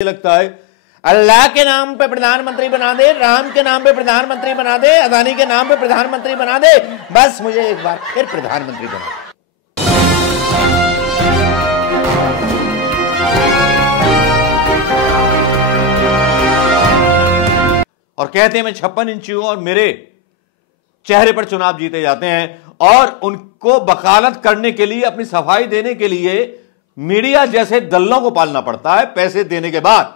लगता है अल्लाह के नाम पे प्रधानमंत्री बना दे, राम के नाम पे प्रधानमंत्री बना दे, अदानी के नाम पे प्रधानमंत्री बना दे, बस मुझे एक बार फिर प्रधानमंत्री बना दे। और कहते हैं मैं 56 इंची हूं और मेरे चेहरे पर चुनाव जीते जाते हैं और उनको वकालत करने के लिए, अपनी सफाई देने के लिए मीडिया जैसे दल्लों को पालना पड़ता है पैसे देने के बाद।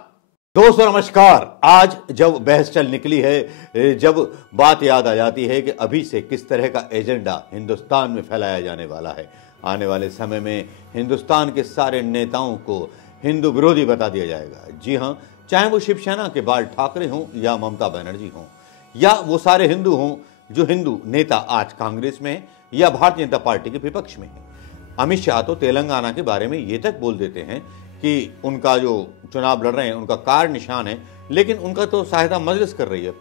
दोस्तों नमस्कार। आज जब बहस चल निकली है, जब बात याद आ जाती है कि अभी से किस तरह का एजेंडा हिंदुस्तान में फैलाया जाने वाला है, आने वाले समय में हिंदुस्तान के सारे नेताओं को हिंदू विरोधी बता दिया जाएगा। जी हां, चाहे वो शिवसेना के बाल ठाकरे हों या ममता बनर्जी हों या वो सारे हिंदू हों जो हिंदू नेता आज कांग्रेस में या भारतीय जनता पार्टी के विपक्ष में है। अमित शाह तो तेलंगाना के बारे में ये तक बोल देते हैं कि उनका जो चुनाव लड़ रहे हैं उनका कार निशान है, लेकिन उनका तो सहायता मजलिस कर रही है।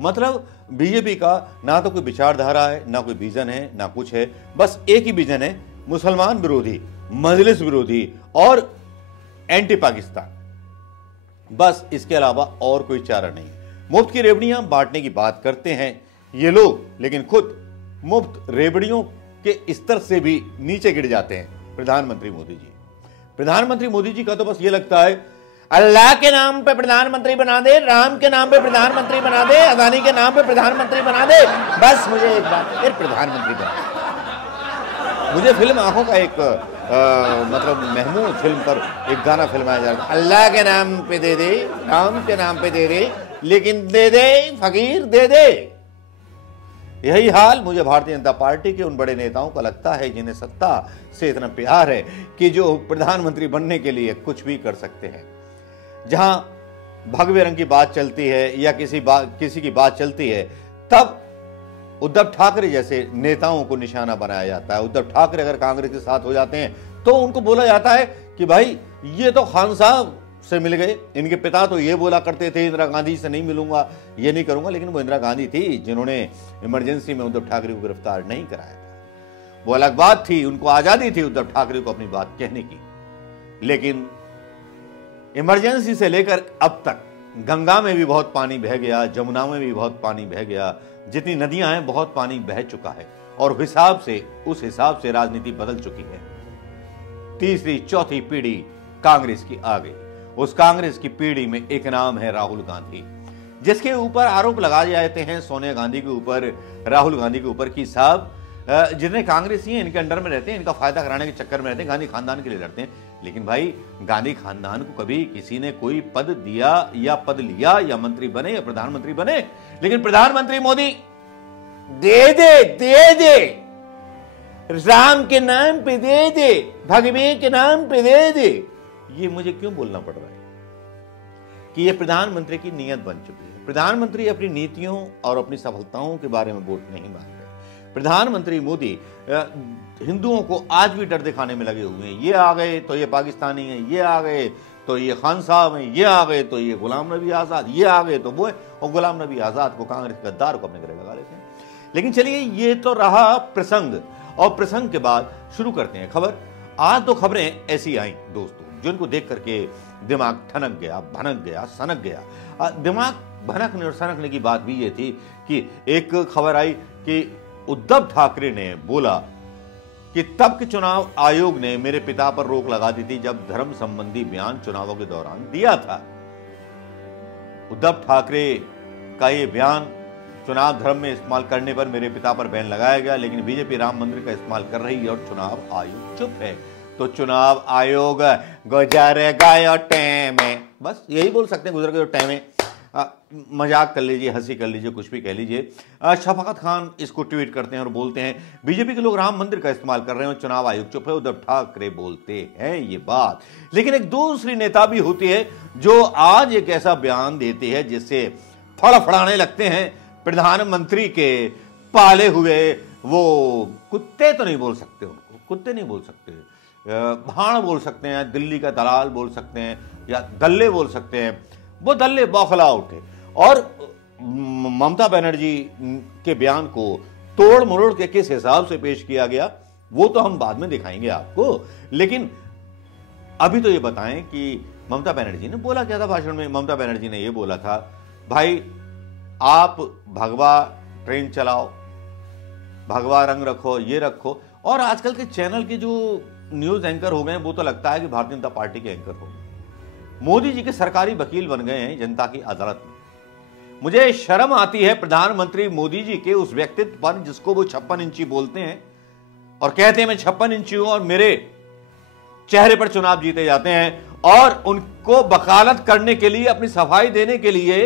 मतलब बीजेपी का ना तो कोई विचारधारा है, ना कोई विजन है, ना कुछ है, बस एक ही विजन है, मुसलमान विरोधी, मजलिस विरोधी और एंटी पाकिस्तान। बस इसके अलावा और कोई चारा नहीं। मुफ्त की रेवड़ियां बांटने की बात करते हैं ये लोग, लेकिन खुद मुफ्त रेवड़ियों के स्तर से भी नीचे गिर जाते हैं प्रधानमंत्री मोदी जी। प्रधानमंत्री मोदी जी का तो बस ये लगता है अल्लाह के नाम पे प्रधानमंत्री बना दे, राम के नाम पे प्रधानमंत्री बना दे, अदानी के नाम पे प्रधानमंत्री बना दे, बस मुझे एक बार फिर प्रधानमंत्री बना दे। मुझे फिल्म आंखों का एक मतलब महमूद फिल्म पर एक गाना फिल्माया जा रहा है, अल्लाह के नाम पे दे दे, राम के नाम पे दे दे, लेकिन दे दे फकीर दे दे। यही हाल मुझे भारतीय जनता पार्टी के उन बड़े नेताओं का लगता है जिन्हें सत्ता से इतना प्यार है कि जो प्रधानमंत्री बनने के लिए कुछ भी कर सकते हैं। जहां भगवे रंग की बात चलती है या किसी की बात चलती है, तब उद्धव ठाकरे जैसे नेताओं को निशाना बनाया जाता है। उद्धव ठाकरे अगर कांग्रेस के साथ हो जाते हैं तो उनको बोला जाता है कि भाई ये तो खान साहब से मिल गए, इनके पिता तो ये बोला करते थे इंदिरा गांधी से नहीं मिलूंगा, ये नहीं करूंगा, लेकिन वो इंदिरा गांधी थी जिन्होंने इमरजेंसी में उद्धव ठाकरे को गिरफ्तार नहीं कराया था। वो अलग बात थी, उनको आजादी थी उद्धव ठाकरे को अपनी बात कहने की। लेकिन इमरजेंसी से लेकर अब तक गंगा में भी बहुत पानी बह गया, जमुना में भी बहुत पानी बह गया, जितनी नदियां हैं बहुत पानी बह चुका है और उस हिसाब से राजनीति बदल चुकी है। तीसरी चौथी पीढ़ी कांग्रेस की आ गई। उस कांग्रेस की पीढ़ी में एक नाम है राहुल गांधी, जिसके ऊपर आरोप लगाए जाते हैं सोनिया गांधी के ऊपर, राहुल गांधी के ऊपर कि साहब जितने कांग्रेसी हैं इनके अंडर में रहते हैं, इनका फायदा कराने के चक्कर में रहते हैं, गांधी खानदान के लिए लड़ते हैं। लेकिन भाई गांधी खानदान को कभी किसी ने कोई पद दिया या पद लिया या मंत्री बने या प्रधानमंत्री बने? लेकिन प्रधानमंत्री मोदी दे दे, राम के नाम पे दे दे, भगवे के नाम पे दे दे। ये मुझे क्यों बोलना पड़ रहा है कि ये प्रधानमंत्री की नीयत बन चुकी है। प्रधानमंत्री अपनी नीतियों और अपनी सफलताओं के बारे में वोट नहीं मांग रहे। प्रधानमंत्री मोदी हिंदुओं को आज भी डर दिखाने में लगे हुए हैं। ये आ गए तो ये पाकिस्तानी है, ये आ गए तो ये खान साहब हैं, ये आ गए तो ये गुलाम नबी आजाद, ये आ गए तो वो है। और गुलाम नबी आजाद को, कांग्रेस गद्दार को अपने गले लगा लेते हैं। लेकिन चलिए, ये तो रहा प्रसंग, और प्रसंग के बाद शुरू करते हैं खबर। आज दो खबरें ऐसी आई दोस्तों जिनको देख करके दिमाग ठनक गया, भनक गया, सनक गया। दिमाग भनकने और सनकने की बात भी ये थी कि एक खबर आई कि उद्धव ठाकरे ने बोला कि तब के चुनाव आयोग ने मेरे पिता पर रोक लगा दी थी जब धर्म संबंधी बयान चुनावों के दौरान दिया था। उद्धव ठाकरे का ये बयान चुनाव धर्म में इस्तेमाल करने पर मेरे पिता पर बैन लगाया गया, लेकिन बीजेपी राम मंदिर का इस्तेमाल कर रही है और चुनाव आयोग चुप है। तो चुनाव आयोग गुजर गयो टैमे, बस यही बोल सकते हैं, गुजर गयो टैमे। मजाक कर लीजिए, हंसी कर लीजिए, कुछ भी कह लीजिए। शफाकत खान इसको ट्वीट करते हैं और बोलते हैं बीजेपी के लोग राम मंदिर का इस्तेमाल कर रहे हैं और चुनाव आयोग चुप है। उद्धव ठाकरे बोलते हैं ये बात। लेकिन एक दूसरी नेता भी होती है जो आज एक ऐसा बयान देती है जिससे फड़फड़ाने लगते हैं प्रधानमंत्री के पाले हुए वो कुत्ते। तो नहीं बोल सकते उनको, कुत्ते नहीं बोल सकते, भाड़ बोल सकते हैं, दिल्ली का दलाल बोल सकते हैं या दल्ले बोल सकते हैं। वो दल्ले बौखला उठे और ममता बनर्जी के बयान को तोड़ मरोड़ के किस हिसाब से पेश किया गया वो तो हम बाद में दिखाएंगे आपको। लेकिन अभी तो ये बताएं कि ममता बनर्जी ने बोला क्या था भाषण में? ममता बनर्जी ने यह बोला था, भाई आप भगवा ट्रेन चलाओ, भगवा रंग रखो, ये रखो। और आजकल के चैनल के जो न्यूज एंकर हो गए हैं वो तो लगता है कि भारतीय जनता पार्टी के एंकर हो गए। मोदी जी के सरकारी वकील बन गए हैं जनता की अदालत में। मुझे शर्म आती है प्रधानमंत्री मोदी जी के उस व्यक्तित्व पर जिसको वो 56 इंची बोलते हैं और कहते हैं मैं 56 इंची हूं और मेरे चेहरे पर चुनाव जीते जाते हैं, और उनको वकालत करने के लिए, अपनी सफाई देने के लिए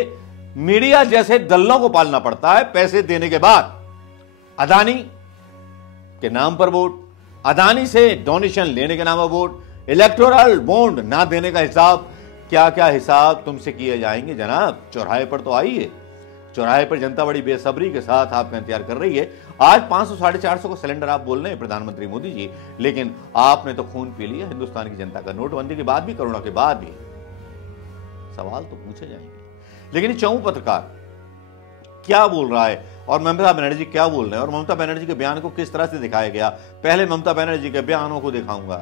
मीडिया जैसे दल्लों को पालना पड़ता है। पैसे देने के बाद अदानी के नाम पर वोट, अदानी से डोनेशन लेने के नाम पर वोट, इलेक्टोरल बॉन्ड ना देने का हिसाब, क्या क्या हिसाब तुमसे किए जाएंगे जनाब। चौराहे पर तो आइए, चौराहे पर जनता बड़ी बेसब्री के साथ आपका इंतजार कर रही है। आज 500 450 को सिलेंडर आप बोल रहे हैं प्रधानमंत्री मोदी जी, लेकिन आपने तो खून पी लिया हिंदुस्तान की जनता का। नोटबंदी के बाद भी, कोरोना के बाद भी सवाल तो पूछे जाएंगे। लेकिन ये चौं पत्रकार क्या बोल रहा है और ममता बनर्जी क्या बोल रहे हैं, और ममता बनर्जी के बयान को किस तरह से दिखाया गया। पहले ममता बनर्जी के बयानों को दिखाऊंगा,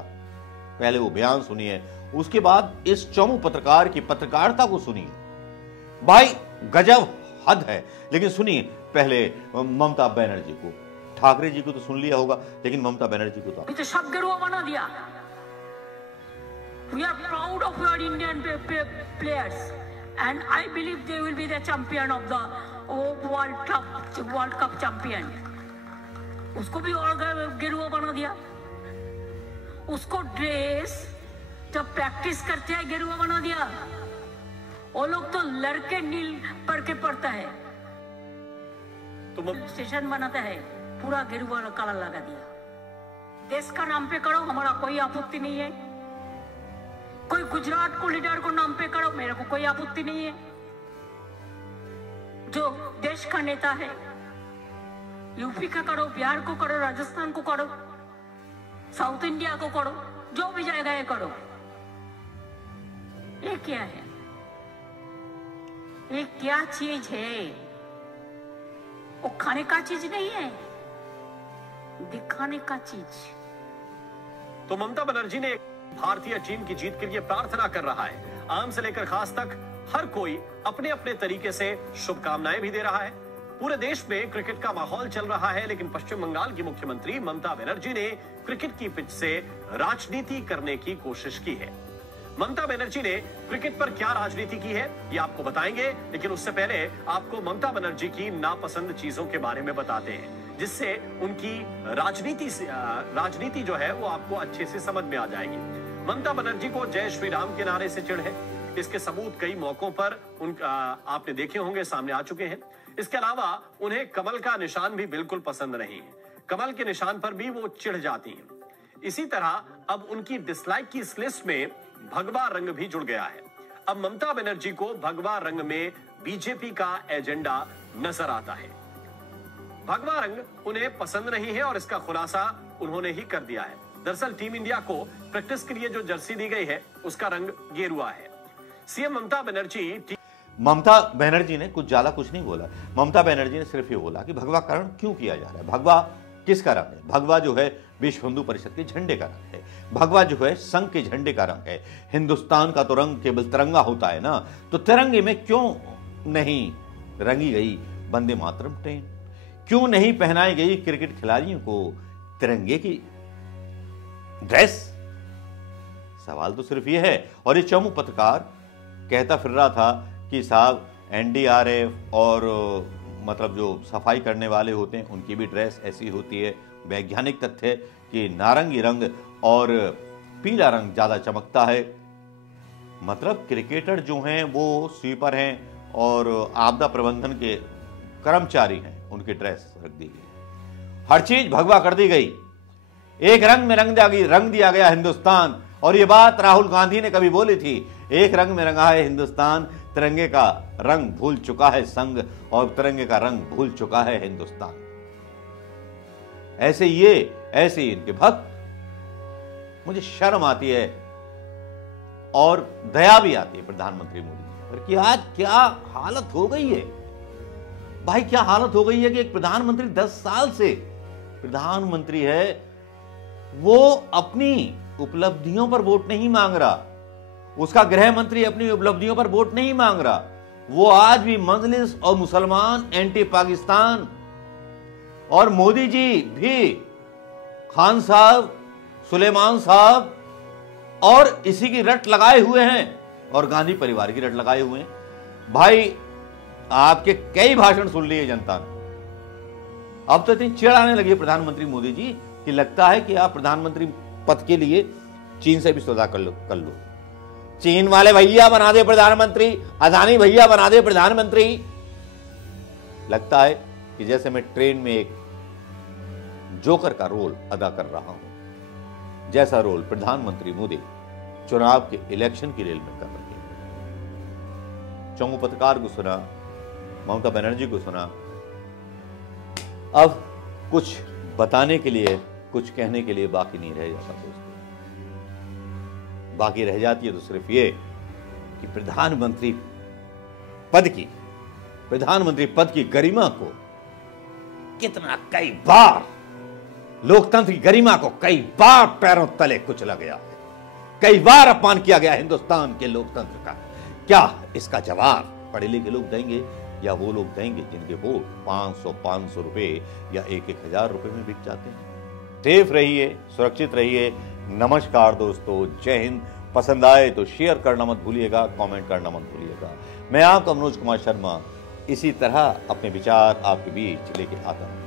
पहले वो बयान सुनिए, उसके बाद इस चौं पत्रकार की पत्रकारिता को सुनिए। भाई गजब, हद है। लेकिन सुनिए पहले ममता बनर्जी को। ठाकरे जी को तो सुन लिया होगा, लेकिन ममता बनर्जी को तो सब गिरोह बना दिया। We are proud of our Indian players and I believe they will be the champion of the World Cup champion। उसको भी और गिरोह बना दिया। उसको ड्रेस जब प्रैक्टिस करते हैं गिरोह बना दिया। वो लोग तो लड़के नील पढ़ के पढ़ता है, तो स्टेशन बनाता है, पूरा गिरोह कलर लगा दिया। देश का नाम पे करो, हमारा कोई आपत्ति नहीं है। कोई गुजरात को लीडर को नाम पे करो, मेरे को कोई आपत्ति नहीं है। जो देश का नेता है, यूपी का करो, बिहार को करो, राजस्थान को करो, साउथ इंडिया को करो, जो भी जाएगा ये करो। ये क्या है? ये क्या चीज है? वो खाने का चीज नहीं है, दिखाने का चीज। तो ममता बनर्जी ने भारतीय टीम की जीत के लिए प्रार्थना कर रहा है। आम से लेकर खास तक हर कोई अपने अपने तरीके से शुभकामनाएं भी दे रहा है। पूरे देश में क्रिकेट का माहौल चल रहा है, लेकिन पश्चिम बंगाल की मुख्यमंत्री ममता बनर्जी ने क्रिकेट की पिच से राजनीति करने की कोशिश की है। ममता बनर्जी ने क्रिकेट पर क्या राजनीति की है ये आपको बताएंगे, लेकिन उससे पहले आपको ममता बनर्जी की नापसंद चीजों के बारे में बताते हैं, जिससे उनकी राजनीति जो है वो आपको अच्छे से समझ में आ जाएगी। ममता बनर्जी को जय श्री राम के नारे से चिढ़ है। इसके सबूत कई मौकों पर आपने देखे होंगे, सामने आ चुके हैं। इसके अलावा उन्हें कमल का निशान भी बिल्कुल पसंद नहीं है। कमल के निशान पर भी वो चिढ़ जाती हैं। इसी तरह अब उनकी डिसलाइक की इस लिस्ट में भगवा रंग भी जुड़ गया है। अब ममता बनर्जी को भगवा रंग में बीजेपी का एजेंडा नजर आता है। भगवा रंग उन्हें पसंद नहीं है और इसका खुलासा उन्होंने ही कर दिया है। दरअसल टीम इंडिया को प्रैक्टिस के लिए जो जर्सी दी गई है उसका रंग गेरुआ है। सीएम ममता बनर्जी ने कुछ ज्यादा कुछ नहीं बोला। ममता बनर्जी ने सिर्फ ये बोला कि भगवाकरण क्यों किया जा रहा है। भगवा किसका रंग है? भगवा जो है विश्व हिंदू परिषद के झंडे का रंग है। भगवा जो है संघ के झंडे का रंग है। हिंदुस्तान का तो रंग केवल तिरंगा होता है ना, तो तिरंगे में क्यों नहीं रंगी गई वंदे मातरम ट्रेन? क्यों नहीं पहनाई गई क्रिकेट खिलाड़ियों को तिरंगे की ड्रेस? सवाल तो सिर्फ यह है। और ये चमू पत्रकार कहता फिर रहा था कि साहब एनडीआरएफ और मतलब जो सफाई करने वाले होते हैं उनकी भी ड्रेस ऐसी होती है। वैज्ञानिक तथ्य है कि नारंगी रंग और पीला रंग ज्यादा चमकता है। मतलब क्रिकेटर जो हैं वो स्वीपर हैं और आपदा प्रबंधन के कर्मचारी हैं, उनकी ड्रेस रख दी गई। हर चीज भगवा कर दी गई, एक रंग में रंग दिया गया हिंदुस्तान। और ये बात राहुल गांधी ने कभी बोली थी, एक रंग में रंगा है हिंदुस्तान, तिरंगे का रंग भूल चुका है संघ और तिरंगे का रंग भूल चुका है हिंदुस्तान। ऐसे इनके भक्त। मुझे शर्म आती है और दया भी आती है प्रधानमंत्री मोदी जी पर कि आज क्या हालत हो गई है। भाई क्या हालत हो गई है कि एक प्रधानमंत्री 10 साल से प्रधानमंत्री है, वो अपनी उपलब्धियों पर वोट नहीं मांग रहा, उसका गृह मंत्री अपनी उपलब्धियों पर वोट नहीं मांग रहा। वो आज भी मजलिस और मुसलमान, एंटी पाकिस्तान, और मोदी जी भी खान साहब, सुलेमान साहब और इसी की रट लगाए हुए हैं, और गांधी परिवार की रट लगाए हुए हैं। भाई आपके कई भाषण सुन लिए जनता ने, अब तो इतनी चिढ़ आने लगी प्रधानमंत्री मोदी जी कि लगता है कि आप प्रधानमंत्री पद के लिए चीन से भी सौदा कर लो। चीन वाले भैया बना दे प्रधानमंत्री, अदानी भैया बना दे प्रधानमंत्री। लगता है कि जैसे मैं ट्रेन में एक जोकर का रोल अदा कर रहा हूं, जैसा रोल प्रधानमंत्री मोदी चुनाव के इलेक्शन की रेल में कर रहे हैं। चंगू पत्रकार को सुना, ममता बनर्जी को सुना, अब कुछ बताने के लिए, कुछ कहने के लिए बाकी नहीं रह जाता दोस्तों। बाकी रह जाती है तो सिर्फ ये कि प्रधानमंत्री पद की गरिमा को कितना, कई बार लोकतंत्र की गरिमा को कई बार पैरों तले कुचला गया है, कई बार अपमान किया गया हिंदुस्तान के लोकतंत्र का। क्या इसका जवाब पढ़े लिखे लोग देंगे या वो लोग देंगे जिनके वोट 500 रुपए या 1,000 रुपए में बिक जाते हैं? सेफ रहिए, सुरक्षित रहिए। नमस्कार दोस्तों, जय हिंद। पसंद आए तो शेयर करना मत भूलिएगा, कमेंट करना मत भूलिएगा। मैं आपका मनोज कुमार शर्मा इसी तरह अपने विचार आपके बीच लेके आता हूं।